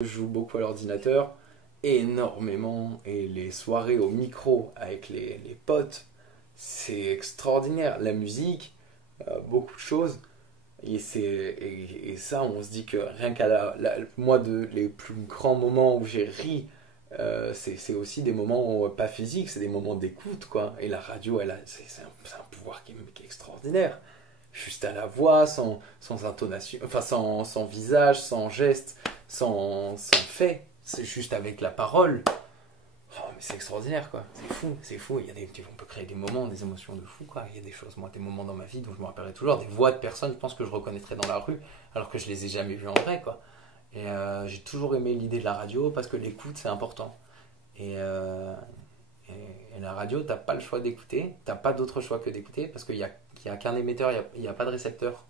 Je joue beaucoup à l'ordinateur, énormément, et les soirées au micro avec les potes, c'est extraordinaire. La musique, beaucoup de choses, et ça, on se dit que rien qu'à moi, les plus grands moments où j'ai ri, c'est aussi des moments pas physiques, c'est des moments d'écoute, quoi. Et la radio, c'est un pouvoir qui est extraordinaire. Juste à la voix, sans intonation, enfin sans visage, sans geste, sans fait. C'est juste avec la parole. Oh, mais c'est extraordinaire, quoi. C'est fou, c'est fou. On peut créer des moments, des émotions de fou, quoi. Il y a des choses, moi, des moments dans ma vie dont je me rappellerai toujours, des voix de personnes, je pense que je reconnaîtrais dans la rue, alors que je les ai jamais vues en vrai, quoi. Et j'ai toujours aimé l'idée de la radio parce que l'écoute, c'est important. Et, euh, et la radio, t'as pas le choix d'écouter, t'as pas d'autre choix que d'écouter parce qu'il y a qu'un émetteur, il y a pas de récepteur.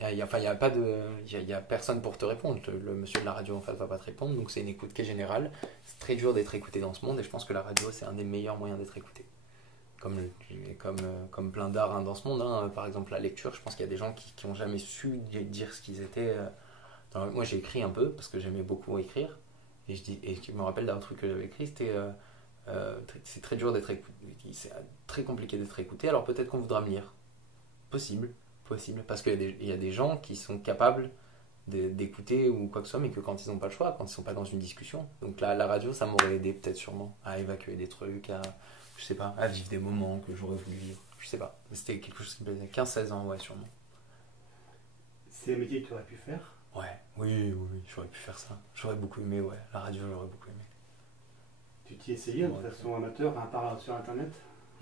Enfin, il y a pas de, il y a personne pour te répondre. Le monsieur de la radio en face va pas te répondre, donc c'est une écoute qui est générale. C'est très dur d'être écouté dans ce monde et je pense que la radio c'est un des meilleurs moyens d'être écouté. Comme plein d'arts hein, dans ce monde, hein. Par exemple la lecture, je pense qu'il y a des gens qui ont jamais su dire ce qu'ils étaient. Moi j'ai écrit un peu parce que j'aimais beaucoup écrire et je me rappelle d'un truc que j'avais écrit, c'était c'est très dur d'être écouté, c'est très compliqué d'être écouté, alors peut-être qu'on voudra me lire. Possible, possible. Parce qu'il y a des gens qui sont capables d'écouter ou quoi que ce soit, mais que quand ils n'ont pas le choix, quand ils sont pas dans une discussion. Donc là, la radio, ça m'aurait aidé peut-être sûrement à évacuer des trucs, je sais pas, à vivre des moments que j'aurais voulu vivre. Je sais pas. C'était quelque chose qui me plaisait. 15-16 ans, ouais, sûrement. C'est un métier que tu aurais pu faire. Ouais, oui, oui, oui, j'aurais pu faire ça. J'aurais beaucoup aimé, ouais. La radio, j'aurais beaucoup aimé. Tu t'y essayais de façon amateur, à part sur internet.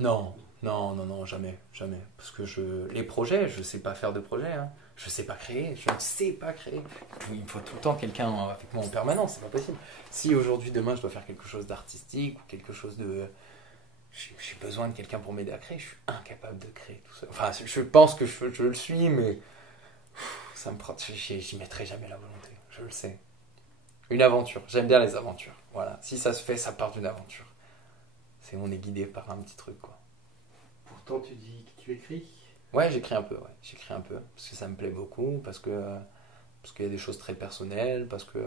Non, non, non, non, jamais, jamais. Parce que les projets, je sais pas faire de projets, hein. Je sais pas créer, je ne sais pas créer. Il me faut tout le temps quelqu'un avec moi en permanence, c'est pas possible. Si aujourd'hui, demain, je dois faire quelque chose d'artistique ou quelque chose de. J'ai besoin de quelqu'un pour m'aider à créer, je suis incapable de créer tout seul. Enfin, je pense que je le suis, mais ça me prend. J'y mettrai jamais la volonté, je le sais. Une aventure, j'aime bien les aventures. Voilà, si ça se fait, ça part d'une aventure. On est guidé par un petit truc, quoi. Pourtant, tu dis que tu écris. Ouais, j'écris un peu, ouais. J'écris un peu, parce que ça me plaît beaucoup, parce qu'il y a des choses très personnelles, parce que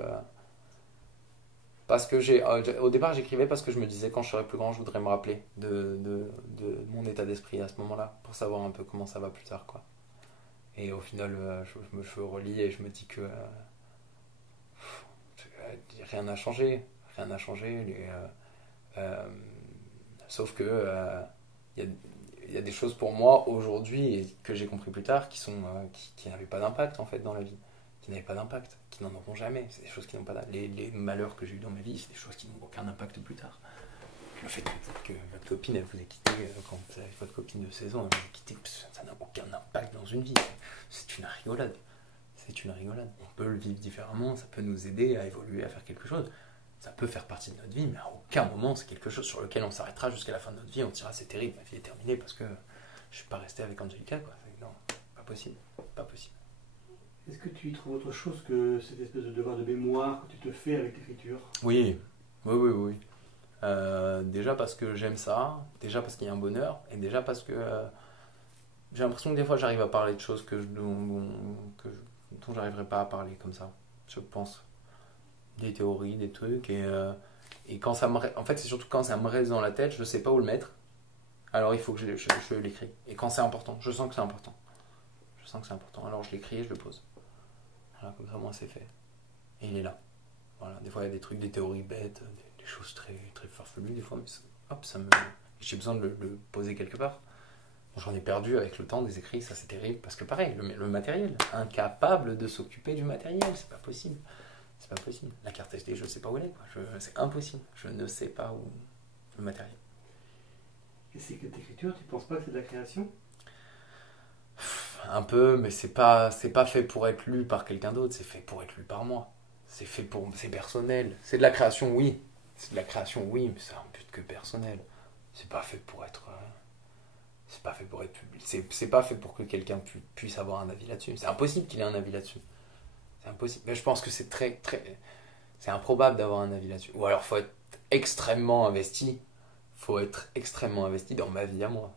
au départ, j'écrivais parce que je me disais, quand je serai plus grand, je voudrais me rappeler de mon état d'esprit à ce moment-là, pour savoir un peu comment ça va plus tard, quoi. Et au final, je relis et je me dis que rien n'a changé, rien n'a changé. Euh, Sauf que il y a des choses pour moi aujourd'hui et que j'ai compris plus tard qui n'avaient pas d'impact en fait dans la vie, qui n'avaient pas d'impact, qui n'en auront jamais. C'est des choses qui n'ont pas les malheurs que j'ai eu dans ma vie, c'est des choses qui n'ont aucun impact plus tard. Le fait que votre copine elle vous ait quitté quand vous avez votre copine de 16 ans, elle vous a quitté, ça n'a aucun impact dans une vie. C'est une rigolade. C'est une rigolade. On peut le vivre différemment, ça peut nous aider à évoluer, à faire quelque chose. Ça peut faire partie de notre vie, mais à aucun moment c'est quelque chose sur lequel on s'arrêtera jusqu'à la fin de notre vie. On dira c'est terrible, ma vie est terminée parce que je suis pas resté avec Angelica, quoi. Non, pas possible, pas possible. Est-ce que tu y trouves autre chose que cette espèce de devoir de mémoire que tu te fais avec l'écriture? Oui, oui, oui, oui. Déjà parce que j'aime ça, déjà parce qu'il y a un bonheur, et déjà parce que j'ai l'impression que des fois j'arrive à parler de choses dont j'arriverais pas à parler comme ça, je pense. Des théories, des trucs, et quand en fait, c'est surtout quand ça me reste dans la tête, je sais pas où le mettre, alors il faut que je l'écris. Et quand c'est important, je sens que c'est important. Je sens que c'est important, alors je l'écris et je le pose. Voilà, comme ça, moi, c'est fait. Et il est là. Voilà, des fois, il y a des trucs, des théories bêtes, des choses très, très farfelues, des fois, mais hop, j'ai besoin de le poser quelque part. Bon, j'en ai perdu avec le temps des écrits, ça c'est terrible, parce que pareil, le matériel, incapable de s'occuper du matériel, c'est pas possible. C'est pas possible. La carte SD, je ne sais pas où elle est, quoi. C'est impossible. Je ne sais pas où le matériel. Et c'est que l'écriture, tu penses pas que c'est de la création? Un peu, mais c'est pas fait pour être lu par quelqu'un d'autre, c'est fait pour être lu par moi. C'est personnel. C'est de la création, oui. C'est de la création, oui, mais c'est un but que personnel. C'est pas fait pour être. C'est pas fait pour être public. C'est pas fait pour que quelqu'un puisse avoir un avis là-dessus. C'est impossible qu'il ait un avis là-dessus. C'est impossible. Mais je pense que c'est très, très. C'est improbable d'avoir un avis là-dessus. Ou alors, faut être extrêmement investi. Faut être extrêmement investi dans ma vie à moi.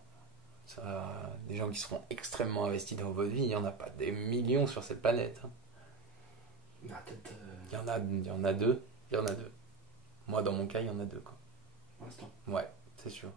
Des gens qui seront extrêmement investis dans votre vie, il n'y en a pas des millions sur cette planète, hein. Peut-être Il y en a deux. Il y en a deux. Moi, dans mon cas, il y en a deux, quoi. Pour l'instant. Ouais, c'est sûr.